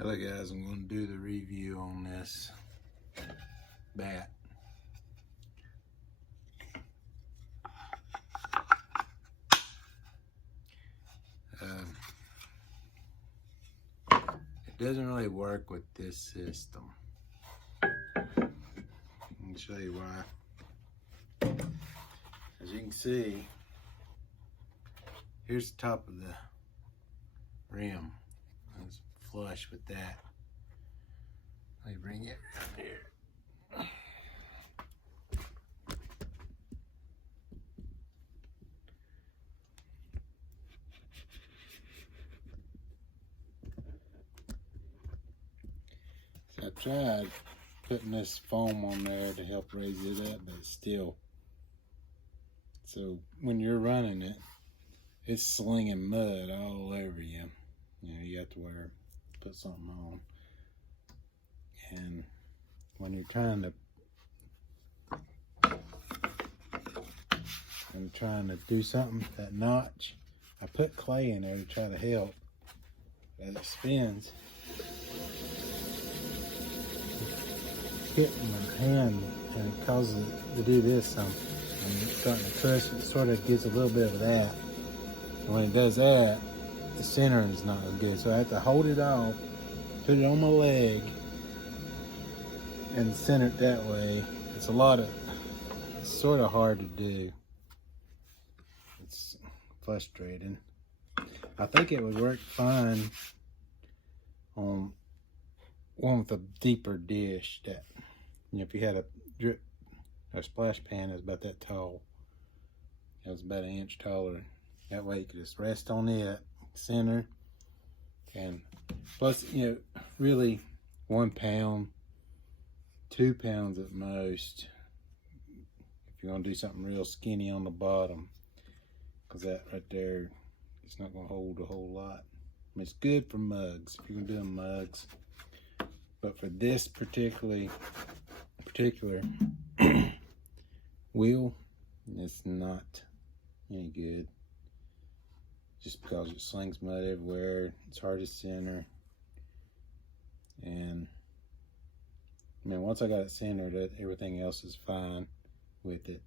Hello guys, I'm going to do the review on this bat. It doesn't really work with this system. Let me show you why. As you can see, here's the top of the rim. It's flush with that. Let me bring it around here. So I tried putting this foam on there to help raise it up, but still. So when you're running it, it's slinging mud all over you. You know, you have to put something on. And when you're trying to do something, that notch, I put clay in there to try to help. As it spins, hitting my hand, and it causes it to do this some. When it's starting to crush, it sort of gets a little bit of that. And when it does that, the centering is not as good. So I have to hold it off, put it on my leg, and center it that way. It's sort of hard to do. It's frustrating. I think it would work fine on one with a deeper dish that, you know, if you had a drip or splash pan that's about that tall, it was about 1 inch taller. That way you could just rest on it, center, and plus, you know, really 1 pound, 2 pounds at most, if you're gonna do something real skinny on the bottom, because that right there, it's not gonna hold a whole lot. I mean, it's good for mugs, if you're doing mugs, but for this particular wheel, it's not any good, just because it slings mud everywhere. It's hard to center, and I mean, once I got it centered, everything else is fine with it.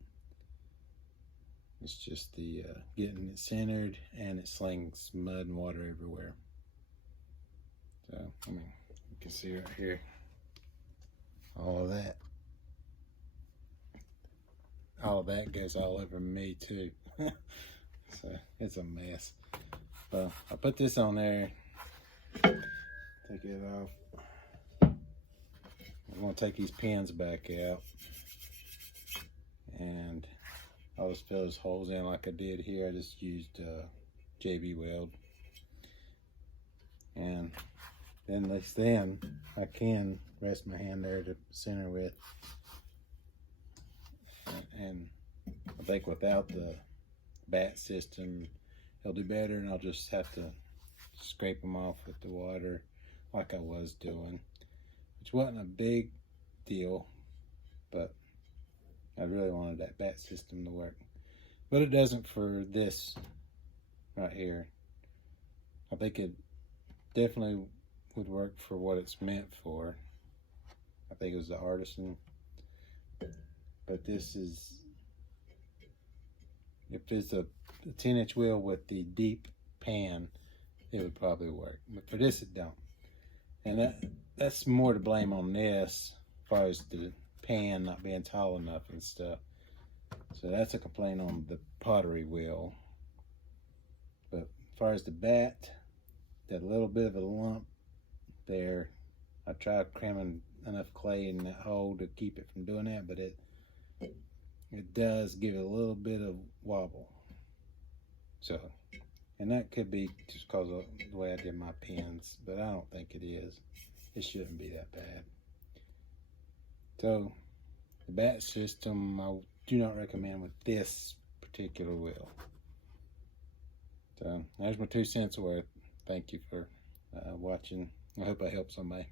It's just the getting it centered, and it slings mud and water everywhere. So, I mean, you can see right here, all of that goes all over me too. So it's a mess. Well, I put this on there, take it off. I'm gonna take these pins back out, and I'll just fill those holes in like I did here. I just used JB Weld, and then at least then I can rest my hand there to center with. And I think without the bat system, it'll do better, and I'll just have to scrape them off with the water like I was doing, which wasn't a big deal, but I really wanted that bat system to work. But it doesn't for this right here. I think it definitely would work for what it's meant for. I think it was the Artisan. But this is, if it's a 10-inch wheel with the deep pan, it would probably work. But for this, it don't. And that's more to blame on this, as far as the pan not being tall enough and stuff. So that's a complaint on the pottery wheel. But as far as the bat, that little bit of a lump there, I tried cramming enough clay in that hole to keep it from doing that, but it does give it a little bit of wobble. So, and that could be just because of the way I did my pins, but I don't think it is. It shouldn't be that bad. So, the bat system I do not recommend with this particular wheel. So, there's my 2 cents worth. Thank you for watching. I hope I helped somebody.